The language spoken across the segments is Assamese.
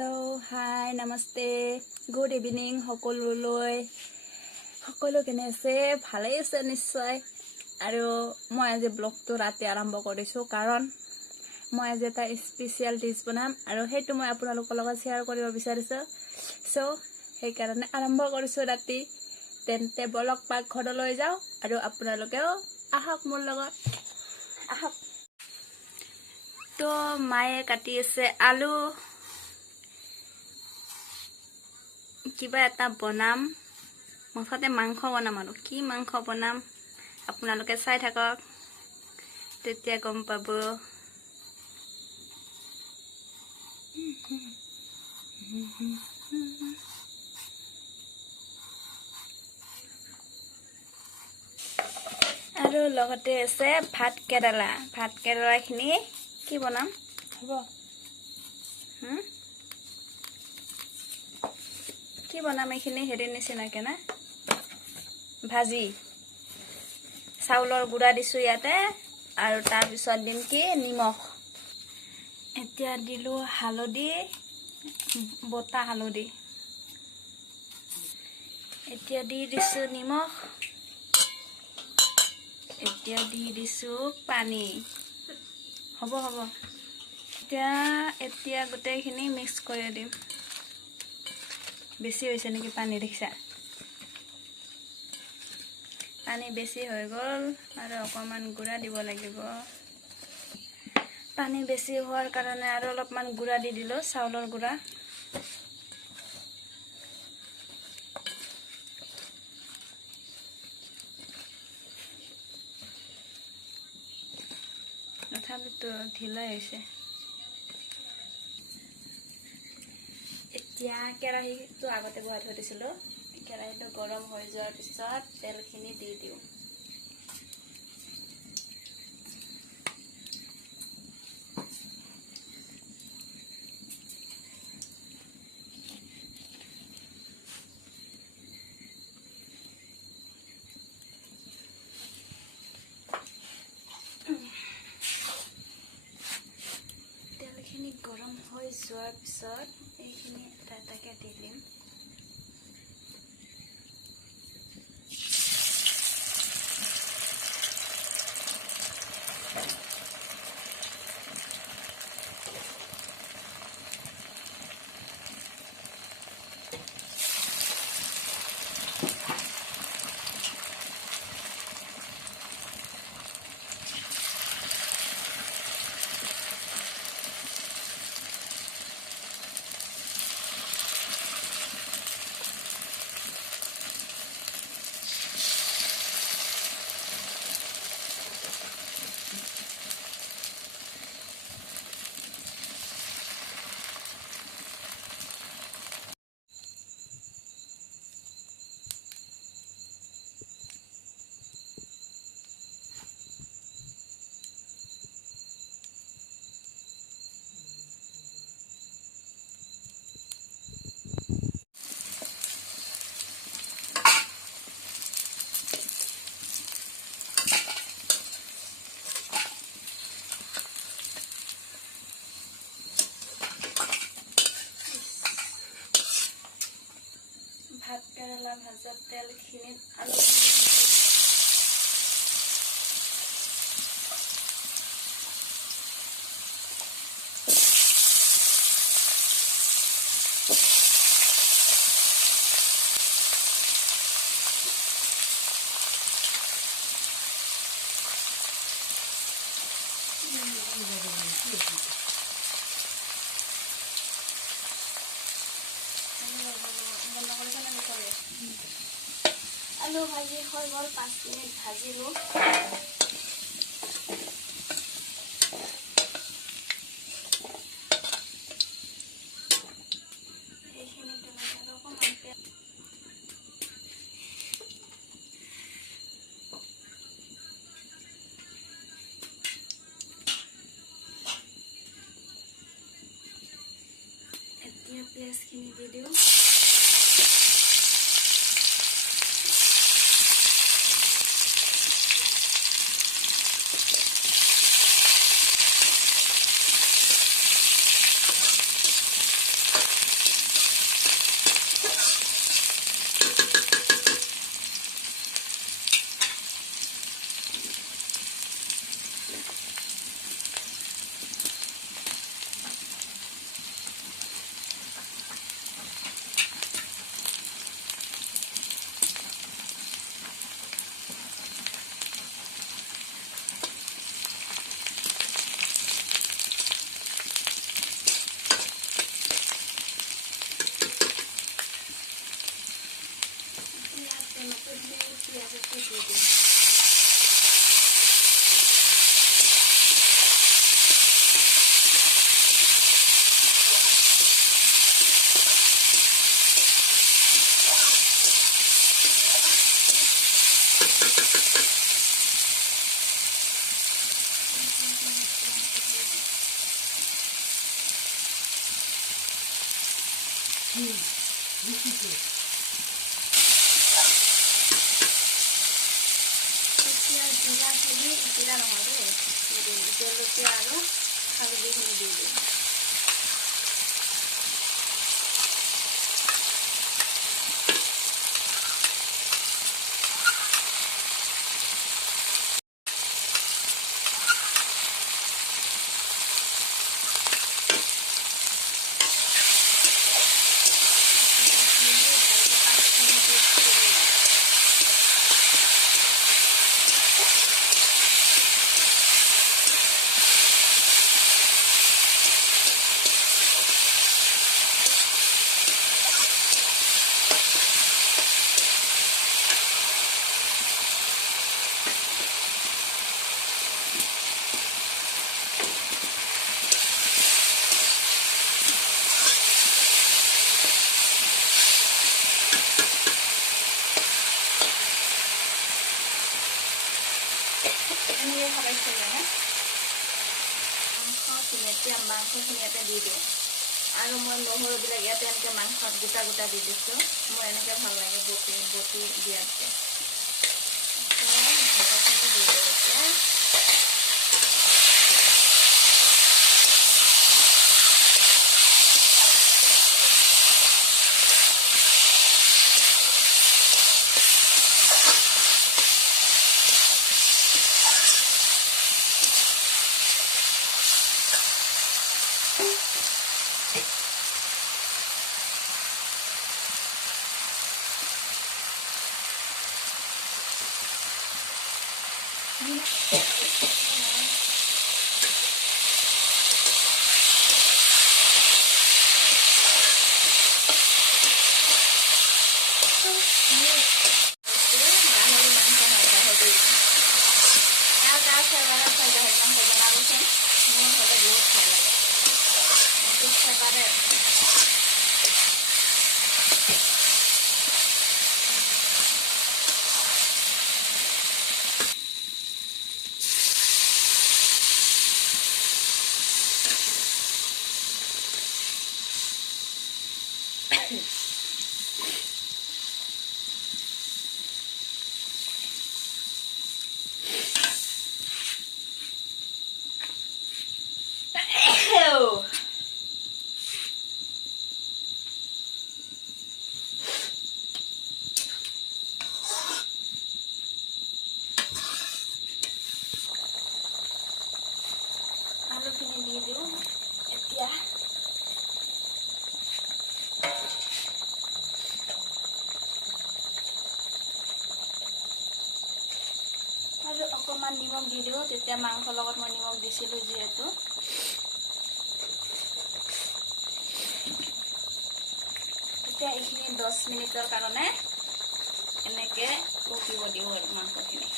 हेलो हाय नमस्ते गुड इवनिंग সকলো কেনে আছে ভালেই আছে নিশ্চয় আৰু মই আজি ব্লগটো ৰাতি আৰম্ভ কৰিছো কাৰণ মই আজি এটা স্পেশাল ডিশ বনাম আৰু হেতু মই আপোনালোকৰ লগত শেয়াৰ কৰিব বিচাৰিছো সো সেই কাৰণে আৰম্ভ কৰিছো ৰাতি তেন্তে ব্লগ পাক ঘৰলৈ যাও আৰু আপোনালোকেও আহক মোৰ লগত আহক তো মায়ে কাটি আছে আলু কিবা এটা বনাম মফাতে মাংস বনাম আৰু কি মাংস বনাম আপোনালোকে চাই থাকক তেতিয়া গম পাব আৰু লগতে আছে ভাত কেৰেলা খিনি কি বনাম হ'ব কি বনাম এইখিনি হেৰি নিচিনাকে না ভাজি চাউলৰ গুড়া দিছো ইয়াতে আৰু তাৰ পিছত দিম কি নিমখ এতিয়া দিলো হালধি বটা হালধি এতিয়া দি দিছো নিমখ এতিয়া দি দিছো পানী হ'ব এতিয়া গোটেইখিনি মিক্স কৰি দিম বেছি হৈছে নেকি পানী দেখছা পানী বেছি হৈ গল আৰু অকমান গুড়া দিব লাগিব পানী বেছি হোৱাৰ কাৰণে আৰু অলপমান গুড়া দি দিলো চাউলৰ গুড়া তথাপিতো ঢিলা হৈছে এতিয়া কেৰাহীটো আগতে বহাই থৈ দিছিলো কেৰাহীটো গৰম হৈ যোৱাৰ পিছত তেলখিনি দি দিও তেলখিনি গৰম হৈ যোৱাৰ পিছত এইখিনি এটা এটাকে দি দিম ভাত কেৰেলা ভাজা তেলখিনিত আলু আলু ভাজি হৈ গল 5 মিনিট ভাজিলো এইখিনি তেল অকমান এতিয়া পিঁয়াজখিনি দি দিওঁ পিঁয়াজটো দি দিম জিৰা নহয় দেই জলকীয়া আৰু হালধিখিনি দি দিম এনেকৈ খাবাইছে মানে মাংসখিনি ইয়াতে দি দিওঁ আৰু মই নহৰুবিলাক ইয়াতে এনেকৈ মাংসত গোটা গোটা দি দিছোঁ মোৰ এনেকৈ ভাল লাগে বটি দিয়াতকৈ ভাতখিনি দি দিওঁ এতিয়া আলুখিনি দি দিওঁ এতিয়া আৰু অকণমান নিমখ দি দিওঁ তেতিয়া মাংসৰ লগত মই নিমখ দিছিলোঁ যিহেতু এতিয়া এইখিনি 10 মিনিটৰ কাৰণে এনেকৈ পকিব দিওঁ আৰু মাংসখিনি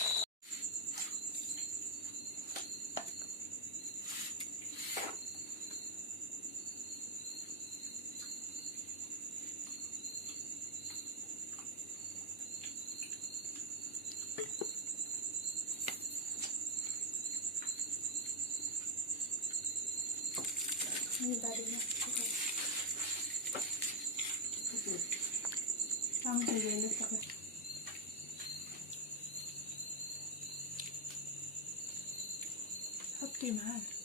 Optimal.